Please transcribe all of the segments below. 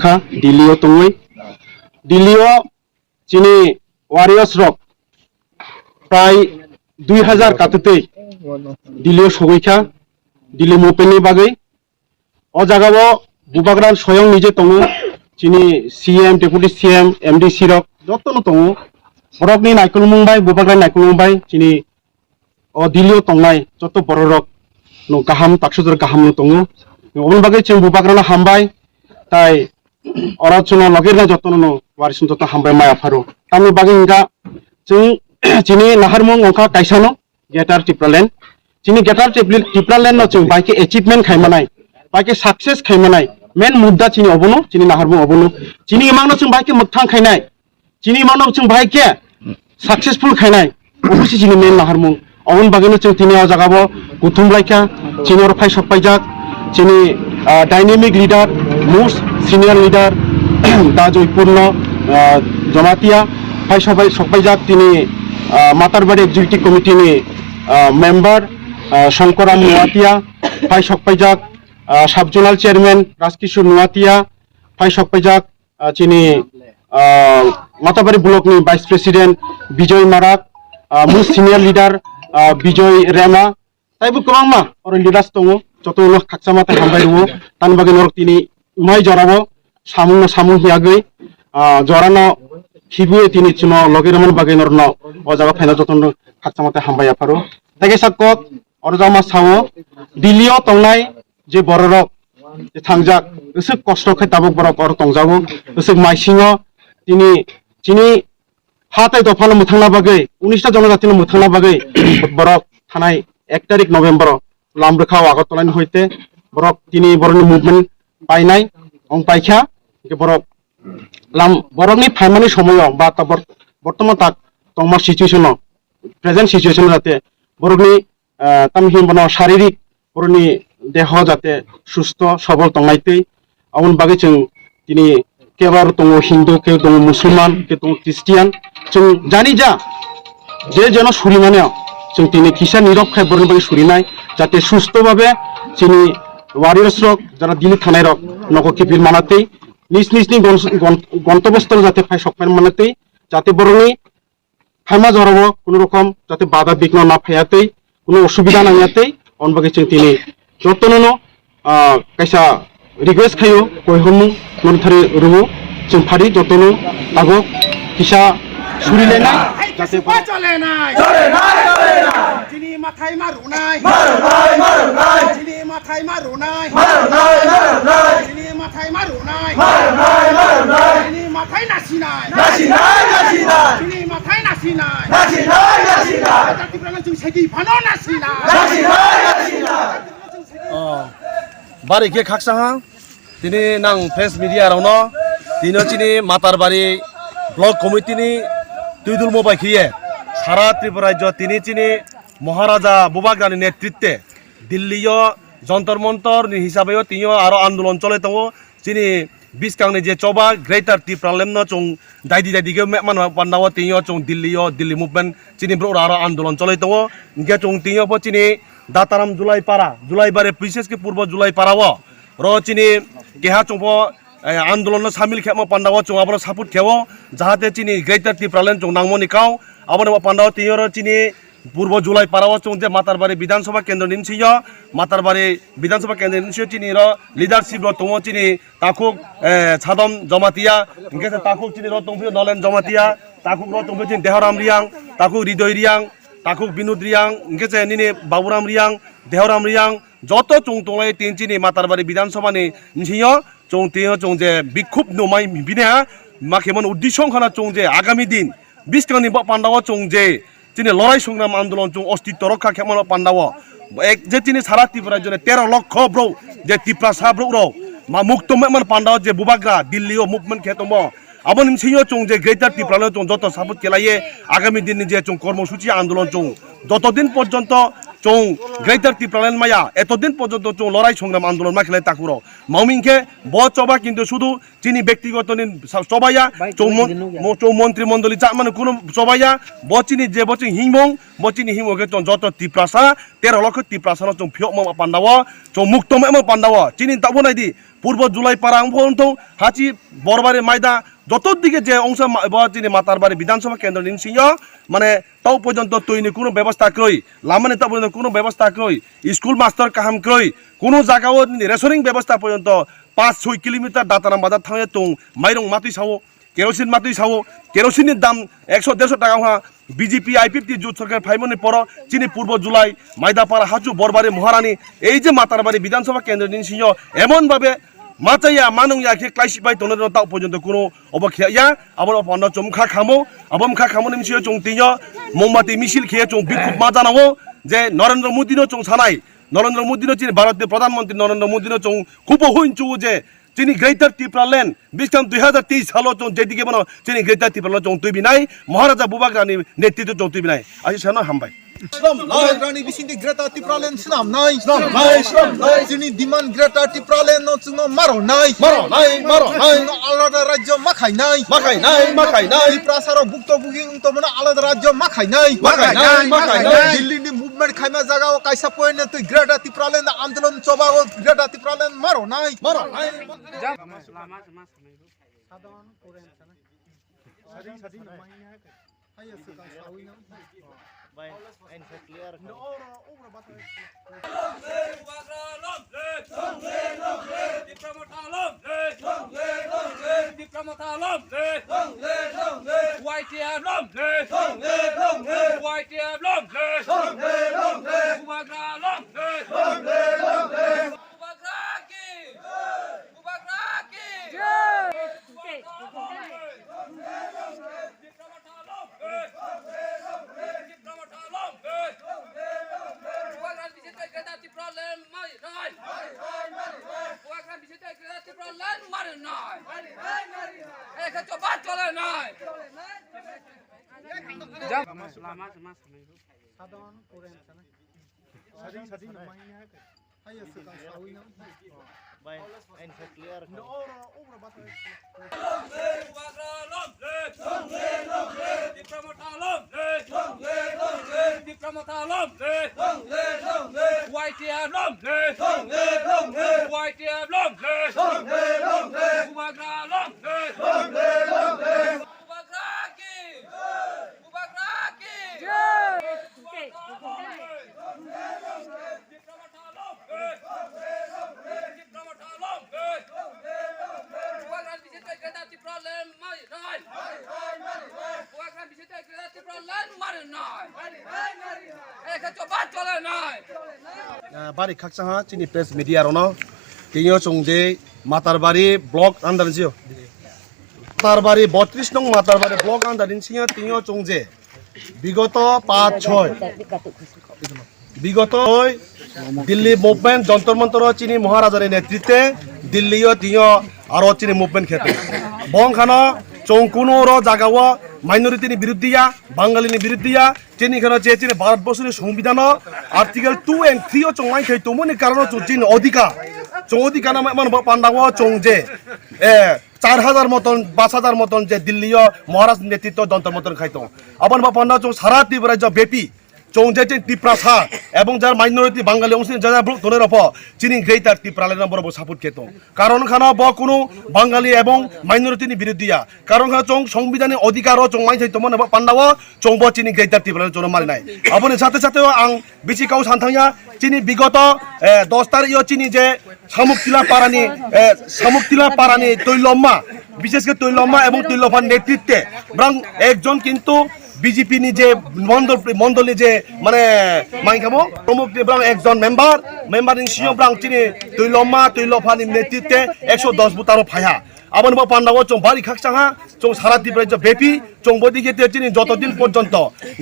Lambrekha Delhi tongoi Delhi chini warriors rok prai 2000 katutei Delhi sogoikha Delhi mopeni bagai o jagao bubagran soyong nije tongo chini CM deputy CM MDC rok jotono tongo borokni naikul mumbai bubagran naikul mumbai chini o Delhi tongnai joto borok no kaham taksudor kaham no tongo obon bagai ching bubagrana hambai tai orachono logirna jotono no warisun joto hambai maya pharo tamni bagai inga ching chini naharmung ongka kaisano getar tipralen chini getar tipralen no ching baike achievement khaimanai baike success khaimanai main mudda chini obono chini naharmung obono chini imangno ching baike mukthang khainai chini imangno ching baike successful khainai obusi chini main naharmung obon bagino ching tini o jagabo guthum laika chini or phai sokpaijak chini dynamic leader most senior leader da joypurno jamatia phai sobai sokpaijak tini Matarbari executive committee ni member Shonkoram Nuatia phai sokpaijak sub-zonal chairman Raskishore Nuatia phai sokpaijak chini Matarbari block ni vice president Bijoy Marak most senior leader Bijoy Rema taibu kwbangma or leaders tongo joto no khaksama ta hambai ruo tan bagin or tini umai jorabo samung hiagoi jorano khibuye tini chino logiramon bagin or no o jaga phaina joto no khaksama ta hambai aparo tege sakok or jama sawo Delhi tongnai je bororok je thangjak usuk kosto khai tabuk borok or tongjago usuk maisingo tini chini hatai dofano muthangna bagai 19 ta জনজাতিनो muthangna bagai borok thanai 1 তারিখ November Lambrekha Agartala হইতে borok tini boroni movement painai ong paikha ke borok borokni phaimani somoyo ba ta বর্তমান tak tongma situation present situation jate borokni tamhim bono শারীরিক boroni deho jate susto সবল tongnaitei amon bagi chung tini kebar tongo Hindu ke tongo Musulman ke tongo Christian chung jani ja je jeno surimane जों दिनै किसा निरब खाय बरन बागै सुरिनाय जाते सुस्थ भाबे जोंनि वारियर्स रक जारा दिल्ली थानाय रक नको किपिल मानातै निज गन्तव्यस्थल जाते फाय सकफाय मानातै जाते बरनि फायमा जराबो कुनु रकम जाते बाधा बिघ्न ना फायातै कुनु असुबिधा नायातै अन बागै जों दिनै जतननो कायसा रिक्वेस्ट खायो कयहमु ननथारि रुमु जों फारि जतनो आगो किसा सुरिलायनाय जाते चले नाय Chini mathai marunai Chini mathai marunai Chini mathai marunai Chini mathai nasinai Chini mathai nasinai Tapi pernah cung segi pano nasinai Bari ke khaksaha tini nang press media rauno tino chini Matarbari block committee ni tuidul mobai khiye সারা ত্রিপুরা রাজ্য তিনি চিনি মহারাজা বুবাগ্রানি নেতৃত্বে দিল্লিও যন্তর মন্তর হিসাবেও তিনিও আরো আন্দোলন চলে দङ চিনি বিসকাংনি যে চবা গ্রেটার ত্রিপুরালেম চং দাইদি গে মান পান্দাও তিনিও চং দিল্লি মুভমেন্ট চিনি ব্রো আরো আন্দোলন চলে দङ ইনকে চং তিনিও চিনি দাতারাম জুলাই বারে বিশেষ के पूर्व জুলাই পারাও র চিনি কেহা চংব आंदोलन सामिल खेमा पांडाव चुंग आबो सापुट खेवो जाहाते चिनी ग्रेटर टिप्रालेन चुंग नांगमनि काव आबो पांडाव तियोर चिनी पूर्व जुलाई पाराव चुंग जे मातारबारी विधानसभा केंद्र निमसियो मातारबारी विधानसभा केंद्र निमसियो चिनी र लीडरशिप रो तंगो चिनी ताकुक छादम जमातिया इनके ताकुक चिनी रो तंगफियो नलेन जमातिया ताकुक रो तंगफियो चिनी देहराम रियां ताकुक हृदय रियां ताकुक बिनुद रियां इनके निने बाबुराम रियां देहराम रियां যত চুং তংলাই তিন চিনি মাতারবাড়ি বিধানসভানি নিহিও চং তিও চং যে বিক্ষোভ নমাই বিনে মাখেমন উদ্দেশ্য খানা চং যে আগামী দিন বিসকানি পান্ডাও চং যে চিনি লড়াই সংগ্রাম আন্দোলন চং অস্তিত্ব রক্ষা খেমন পান্ডাও এক যে চিনি সারা ত্রিপুরার জন্য 13 লক্ষ ব্রো যে ত্রিপুরা সা ব্রো রো মা মুক্ত মেমন পান্ডাও যে বুবাগ্রা দিল্লিও মুভমেন্ট খেতম আবন নিমসিও চং যে গ্রেটার ত্রিপুরা চং যত সাপোর্ট কেলাইয়ে আগামী দিন যে চং কর্মসূচি আন্দোলন চং যতদিন পর্যন্ত চং গ্রেটার ত্রিপুরাল্যান্ড মায়া এতদিন পর্যন্ত চং লড়াই সংগ্রাম আন্দোলন মাখলে তাকুর মাউমিনকে ব চবা কিন্তু শুধু চিনি ব্যক্তিগত সবাইয়া চৌ মন্ত্রিমণ্ডলী চা মানে কোনো সবাইয়া বচিনি যে বচিন হিংবং বচিনি হিংবকে চং যত ত্রিপ্রাসা 13 লক্ষ ত্রিপ্রাসা চং ফিয়ক মা পান্ডাব চং মুক্ত মা পান্ডাব চিনি তাবো নাইদি পূর্ব জুলাই পাড়া অংশ হাঁচি বরবারে মাইদা যত দিকে যে অংশ চিনি মাতারবাড়ি বিধানসভা কেন্দ্র নিমসিং মানে তাও পর্যন্ত তৈরি কোনো ব্যবস্থা ক্রয় লামানে তা পর্যন্ত কোনো ব্যবস্থা ক্রয় স্কুল মাস্টার কাহাম ক্রয় কোনো জায়গাও রেশনিং ব্যবস্থা পর্যন্ত 5-6 কিলোমিটার দাতারাম বাজার থাঙে তো মাইরং মাতুই সাও কেরোসিন মাতুই সাও কেরোসিনের দাম 100-150 টাকা হা বিজেপি আইপিএফটি জোট সরকার ফাইমনে পর চিনি পূর্ব জুলাই মাইদাপাড়া হাজু বরবারি মহারানী এই যে মাতারবাড়ি বিধানসভা কেন্দ্র নিমসিং এমনভাবে মাচাইয়া মানুয়া কে ক্লাইসিফাই তোনের তাও পর্যন্ত কোনো অবক্ষেয়া আবার অপন্ন চমখা খামো আবমখা খামো নিমসিও চং তিয় মোমবাতি মিছিল খেয়ে চং বিক্ষোভ মা জানাও যে নরেন্দ্র মোদিনো চং সানাই নরেন্দ্র মোদিনো চিনি ভারতের প্রধানমন্ত্রী নরেন্দ্র মোদিনো চং খুব হুইনচু যে চিনি গ্রেটার ত্রিপুরাল্যান্ড বিক্রম 2023 সালো চং যেদিকে বনো চিনি গ্রেটার ত্রিপুরাল্যান্ড চং তুই বিনাই মহারাজা বুবাগ্রানি নেতৃত্ব চং তুই বিনাই আজি সানো হামবাই Rani Vicente Greta Tipralen Snam Nai Juni Diman Greta Tipralen no Tsuno Maro Nai no Alada Rajo Makai Nai Prasaro Bukto Bugi Untomana Alada Rajo Makai Nai Dilli ni movement Kaima Zaga Kaisa Point to Greta Tipralen Andalon Choba Greta Tipralen Maro Nai বাড়ি খাকসা হা চিনি press media Rono তিনিও চংজে Matarbari block আন্দারিও Matarbari 32 নং Matarbari block আন্দারিও তিনিও চংজে বিগত 5-6 বিগত Delhi movement Jantar Mantar চিনি মহারাজার নেতৃত্বে দিল্লিও তিনিও আরো চিনি মুভমেন্ট খেতে বংখানো চং কোনো জায়গাও মাইনরিটির বিরুদ্ধিয়া বাঙালির বিরুদ্ধিয়া চিনি খানো চিনি ভারতবর্ষের সংবিধান আর্টিকেল 2 and 3 ও চংমাই খাই তোমনি কারণ চিনি অধিকার চং অধিকার পান্ডাও চং যে 4000 মতন 5000 মতন যে দিল্লিও মহারাজ নেতৃত্ব যন্তর মতন খাইতো আবার পান্ডা চং সারা ত্রিপুরা ব্যাপী চং যে ত্রিপ্রাসা এবং যার মাইনরিটি বাঙালি অংশ যারা তোনের অপ চিনি গ্রেটার ত্রিপুরাল্যান্ড নম্বর সাপোর্ট খেত কারণ খানা ব কোনো বাঙালি এবং মাইনরিটির বিরুদ্ধিয়া কারণ খানা চং সংবিধানের অধিকারও চং মাই থাইতো মানে পান্ডাও চং ব চিনি গ্রেটার ত্রিপুরাল্যান্ড জন্য মারি নাই আপনি সাথে সাথেও আং বেশি কাউ সান্থাইয়া চিনি বিগত 10 তারিখ চিনি যে সামুকতিলা পারানি তৈলম্মা বিশেষ করে তৈলম্মা এবং তৈলফার নেতৃত্বে ব্রাং একজন কিন্তু বিজেপি নি যে মন্ডলী যে মানে মাইখামো প্রমুখ একজন মেম্বার সিও ব্রাং চিনি তৈলম্মা তৈলফানি নেতৃত্বে 110 বুতারো ফায়া আবার পান্ডাও চং বাড়ি খাকসাহা চং সারা ত্রিপুরা ব্যাপী চং বদিকে চিনি যতদিন পর্যন্ত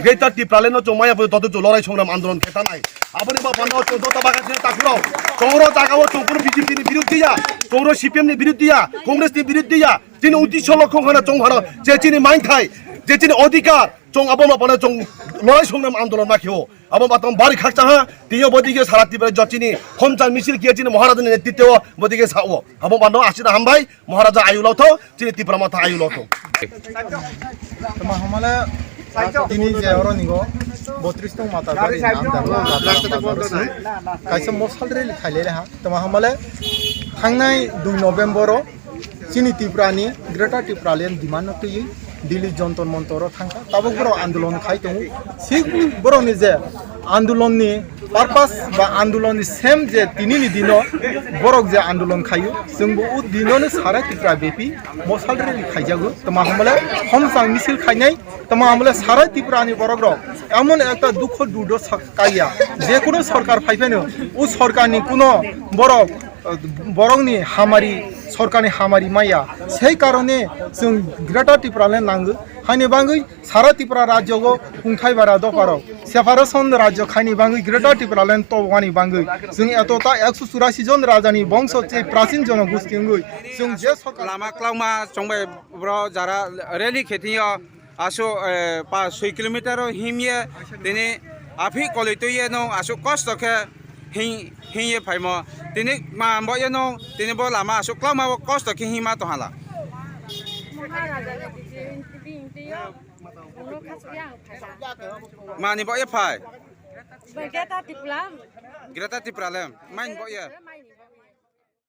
গ্রেটার ত্রিপুরাল্যান্ড চং মায়া তত লড়াই সংগ্রাম আন্দোলন খেতা নাই আবার পান্ডাও চং যত বাগাছে তাকুরাও চংর জাগাও চং কোনো বিজেপির বিরুদ্ধিয়া চংর সিপিএম নি বিরুদ্ধিয়া কংগ্রেস নি বিরুদ্ধিয়া চিনি 29 লক্ষ খানা চং ভারত যে চিনি মাইন খাই যে চিনি অধিকার 종 아범 아빠네 종 너희 성남 안도론 마키오 아범 아빠 바리 각자하 디어 버디게 사라티베 저치니 홈장 미실 기어지니 모하라드네 띠떼워 버디게 사오 아범 반도 아시나 한바이 모하라자 아유로토 지니 띠프라마타 아유로토 তোমা হামালে তিনি যে অরনিগো 32 নং মাতার বাড়ি নাম দারো কাইসে মশাল রে খাইলে রে হা তোমা হামালে থাংনাই 2 নভেম্বর চিনি ত্রিপুরানি গ্রেটার ত্রিপুরালিয়ান ডিমান্ড তুই দিল্লি যন্তর মন্তর থাকা তাবো বড় আন্দোলন খাই দङ সেই বড়নি যে আন্দোলননি পারপাস বা আন্দোলননি সেম যে তিনিনি দিন বড়ক যে আন্দোলন খায়ু जोंबो उ दिननो सारा ত্রিপুরা बेपी मसाल रे खाइजागो तमा हमले हमसां मिছিল খাইনাই तमा हमले सारा ত্রিপুরানি বড়ক এমন একটা দুঃখ দুটো কাইয়া যে কোনো সরকার ফাইফেনো ও সরকারনি কোনো বড়ক বরংনি হামারি সরকারনি হামারি মাইয়া সেই কারণে जों গ্রেটার ত্রিপুরালে নাঙ্গো খাইনি বাঙ্গৈ সারা ত্রিপুরা রাজ্যগো खुंथाय बारा दफारो सेपारेशन राज्य खाइनि बांगै ग्रेटार ত্রিপুরালে तवानि बांगै जों एतता 184 जन राजानि बंश चे प्राचीन जनगोष्ठींगै जों जे सरकार लामा क्लाउमा चंबाय ब्र जारा रेली खेतिया आसो 6 किलोमीटर हिमिए दिने आफि कलैतोये नो आसो कष्ट के हिये फाइमो दिने मा बये नो दिने बो लामा आसो क्लाउमा कष्ट के हिमा तो हाला मानि बये phi Greta Tipralam main boya